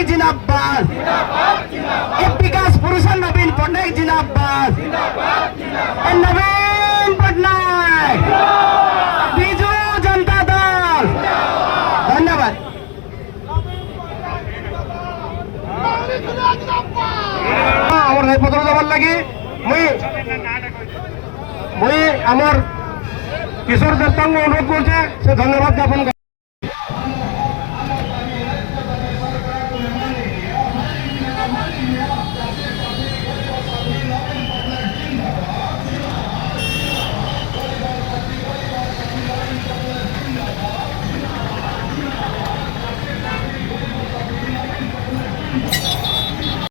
पट्टनायक जिंदाबाद, विकास भूषण नवीन पट्टनायक जिंदाबाद, नवीन पट्टनायक, बिजू जनता दल। धन्यवाद। আমার রায়পত্র দেওয়ার লাগে মুই আমার কিশোর দত্তকে অনুরোধ করছে, সে ধন্যবাদ জ্ঞাপন।